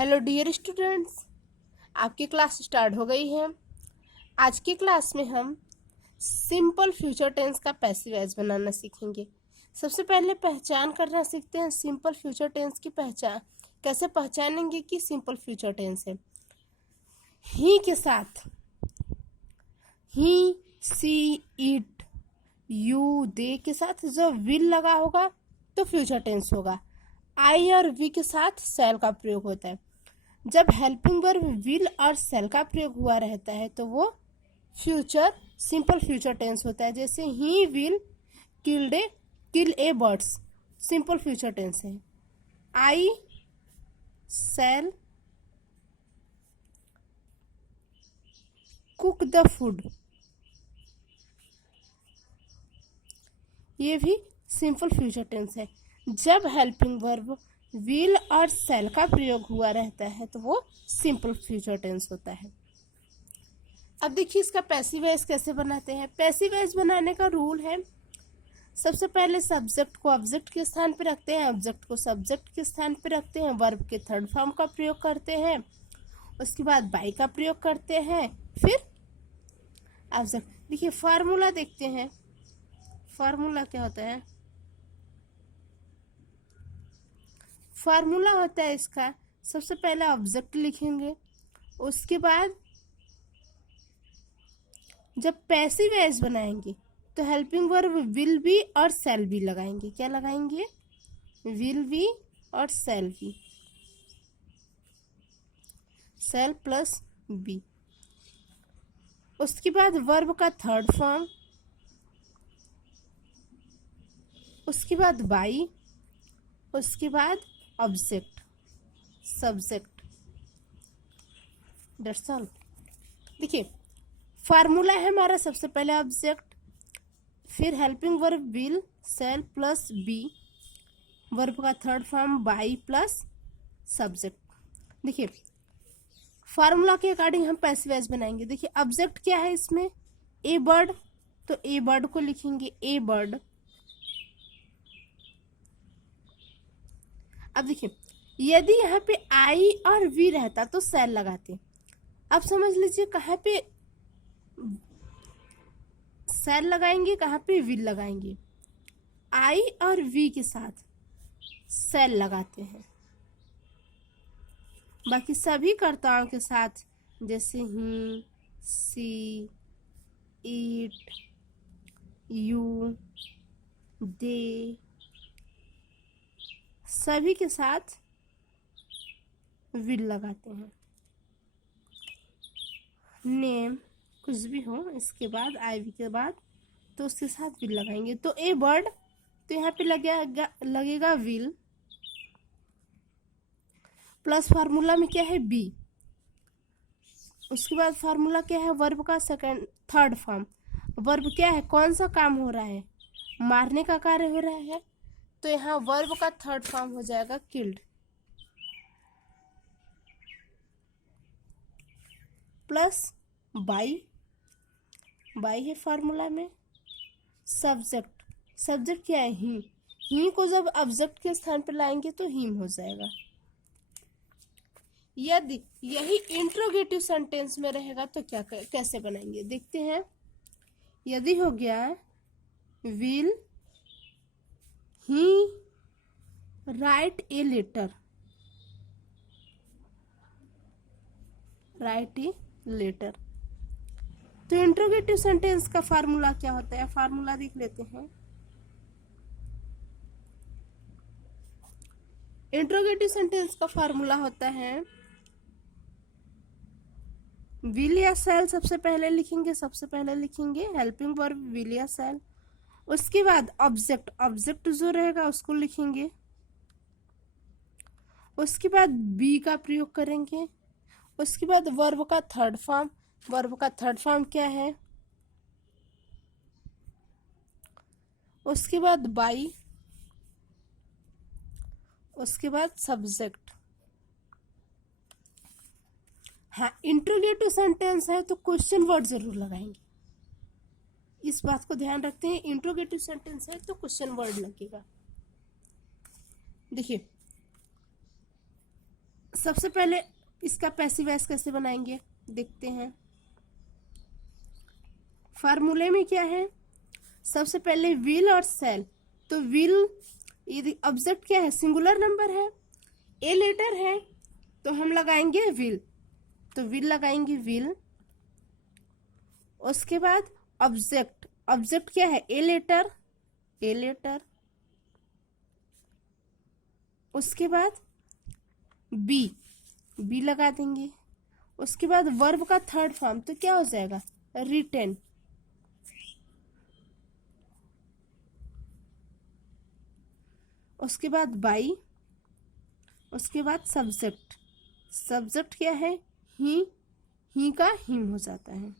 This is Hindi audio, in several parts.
हेलो डियर स्टूडेंट्स, आपकी क्लास स्टार्ट हो गई है। आज की क्लास में हम सिंपल फ्यूचर टेंस का पैसिव वॉइस बनाना सीखेंगे। सबसे पहले पहचान करना सीखते हैं। सिंपल फ्यूचर टेंस की पहचान कैसे पहचानेंगे कि सिंपल फ्यूचर टेंस है। ही के साथ ही, सी, इट, यू, दे के साथ जो विल लगा होगा तो फ्यूचर टेंस होगा। आई और वी के साथ सेल का प्रयोग होता है। जब हेल्पिंग वर्ब विल और सेल का प्रयोग हुआ रहता है तो वो सिंपल फ्यूचर टेंस होता है। जैसे he will kill a birds, simple future tense है। I shall cook the food, ये भी सिंपल फ्यूचर टेंस है। जब हेल्पिंग वर्ब विल और सेल का प्रयोग हुआ रहता है तो वो सिंपल फ्यूचर टेंस होता है। अब देखिए इसका पैसिव वॉइस कैसे बनाते हैं। पैसिव वॉइस बनाने का रूल है, सबसे पहले सब्जेक्ट को ऑब्जेक्ट के स्थान पर रखते हैं, ऑब्जेक्ट को सब्जेक्ट के स्थान पर रखते हैं, वर्ब के थर्ड फॉर्म का प्रयोग करते हैं, उसके बाद बाई का प्रयोग करते हैं, फिर ऑब्जेक्ट। देखिए फार्मूला देखते हैं। फार्मूला क्या होता है? फार्मूला होता है इसका, सबसे पहले ऑब्जेक्ट लिखेंगे, उसके बाद जब पैसिव वॉइस बनाएंगे तो हेल्पिंग वर्ब विल बी और सेल बी लगाएंगे। क्या लगाएंगे? विल बी और shall be, shall plus be. उसके बाद वर्ब का थर्ड फॉर्म, उसके बाद बाई, उसके बाद ऑब्जेक्ट सब्जेक्ट। That's all. देखिए फार्मूला है हमारा, सबसे पहले ऑब्जेक्ट, फिर helping verb will shall plus be, verb का third form by plus subject. देखिए फार्मूला के अकॉर्डिंग हम पैसिव वॉइस बनाएंगे। देखिए ऑब्जेक्ट क्या है इसमें? ए बर्ड, तो ए बर्ड को लिखेंगे ए बर्ड। अब देखिए यदि यहाँ पे आई और वी रहता तो सेल लगाते। अब समझ लीजिए कहाँ पे सेल लगाएंगे, कहाँ पे विल लगाएंगे। आई और वी के साथ सेल लगाते हैं, बाकी सभी कर्ताओं के साथ जैसे ही, सी, इट, यू, दे, सभी के साथ विल लगाते हैं। नेम कुछ भी हो इसके बाद आई वी के बाद तो उसके साथ विल लगाएंगे। तो ए बर्ड, तो यहाँ पे लगेगा विल प्लस फार्मूला में क्या है? बी। उसके बाद फार्मूला क्या है? वर्ब का थर्ड फॉर्म। वर्ब क्या है? कौन सा काम हो रहा है? मारने का कार्य हो रहा है, तो यहाँ वर्ब का थर्ड फॉर्म हो जाएगा किल्ड, प्लस बाई, बाई है फार्मूला में। सब्जेक्ट, सब्जेक्ट क्या है? ही को जब ऑब्जेक्ट के स्थान पर लाएंगे तो हिम हो जाएगा। यदि यही इंट्रोगेटिव सेंटेंस में रहेगा तो क्या कैसे बनाएंगे देखते हैं। यदि हो गया will he write a letter, write a letter, तो इंट्रोगेटिव सेंटेंस का फार्मूला क्या होता है? फार्मूला देख लेते हैं। इंट्रोगेटिव सेंटेंस का फार्मूला होता है विल या सेल, सबसे पहले लिखेंगे हेल्पिंग वर्ब विल या सेल। उसके बाद ऑब्जेक्ट, ऑब्जेक्ट जो रहेगा उसको लिखेंगे। उसके बाद बी का प्रयोग करेंगे। उसके बाद वर्ब का थर्ड फॉर्म, वर्ब का थर्ड फॉर्म क्या है? उसके बाद बाई, उसके बाद सब्जेक्ट। हाँ इंट्रोगेटिव सेंटेंस है तो क्वेश्चन वर्ड जरूर लगाएंगे, इस बात को ध्यान रखते हैं। इंट्रोगेटिव सेंटेंस है तो क्वेश्चन वर्ड लगेगा। देखिए सबसे पहले इसका पैसिव वॉइस कैसे बनाएंगे देखते हैं। फार्मूले में क्या है, सबसे पहले विल और सेल। तो विल, यदि ऑब्जेक्ट क्या है, सिंगुलर नंबर है, ए लेटर है, तो हम लगाएंगे विल, तो विल लगाएंगे विल। उसके बाद ऑब्जेक्ट, ऑब्जेक्ट क्या है, ए लेटर, ए लेटर। उसके बाद बी, बी लगा देंगे। उसके बाद वर्ब का थर्ड फॉर्म, तो क्या हो जाएगा, रिटेन। उसके बाद बाई। उसके बाद सब्जेक्ट, सब्जेक्ट क्या है, ही का हिम हो जाता है।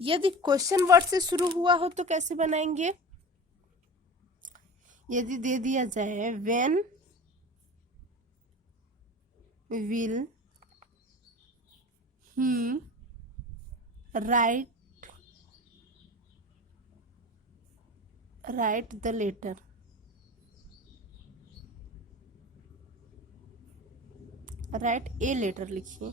यदि क्वेश्चन वर्ड से शुरू हुआ हो तो कैसे बनाएंगे, यदि दे दिया जाए when will he write the letter, write a letter लिखिए।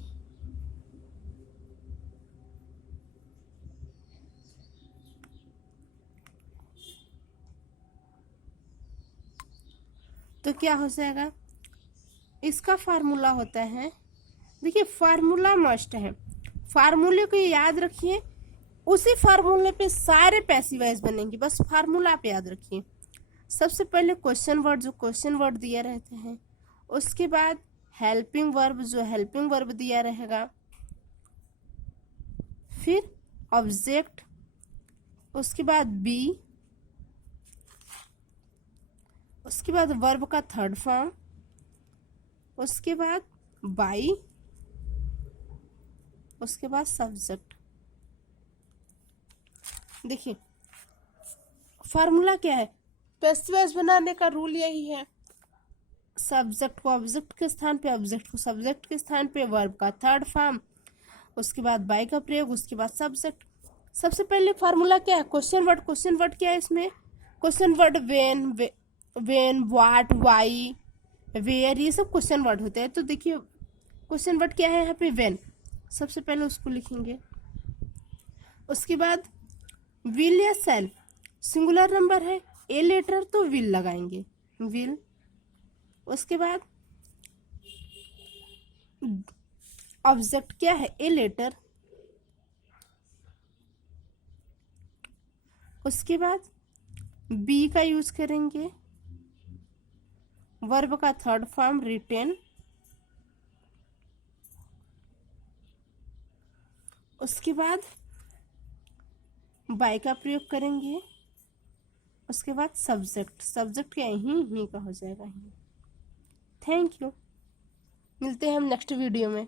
तो क्या हो जाएगा, इसका फार्मूला होता है, देखिए फार्मूला मस्ट है, फार्मूले को याद रखिए, उसी फार्मूले पे सारे पैसिव वॉइस बनेंगे, बस फार्मूला आप याद रखिए। सबसे पहले क्वेश्चन वर्ड, जो क्वेश्चन वर्ड दिया रहते हैं। उसके बाद हेल्पिंग वर्ब, जो हेल्पिंग वर्ब दिया रहेगा। फिर ऑब्जेक्ट, उसके बाद बी, उसके बाद वर्ब का थर्ड फॉर्म, उसके बाद बाई, उसके बाद सब्जेक्ट। देखिए फार्मूला क्या है, पैसिव वॉइस बनाने का रूल यही है, सब्जेक्ट को ऑब्जेक्ट के स्थान पे, ऑब्जेक्ट को सब्जेक्ट के स्थान पे, वर्ब का थर्ड फॉर्म, उसके बाद बाई का प्रयोग, उसके बाद सब्जेक्ट। सबसे पहले फार्मूला क्या है, क्वेश्चन वर्ड। क्वेश्चन वर्ड क्या है इसमें, question word when, what, why, where, ये सब क्वेश्चन वर्ड होते हैं। तो देखिए क्वेश्चन वर्ड क्या है यहाँ पे, वेन, सबसे पहले उसको लिखेंगे। उसके बाद विल या सेल, सिंगुलर नंबर है, ए लेटर, तो विल लगाएंगे, विल। उसके बाद ऑब्जेक्ट क्या है, ए लेटर। उसके बाद बी का यूज करेंगे, वर्ब का थर्ड फॉर्म रिटेन। उसके बाद बाय का प्रयोग करेंगे। उसके बाद सब्जेक्ट, सब्जेक्ट क्या ही का हो जाएगा ही। थैंक यू, मिलते हैं हम नेक्स्ट वीडियो में।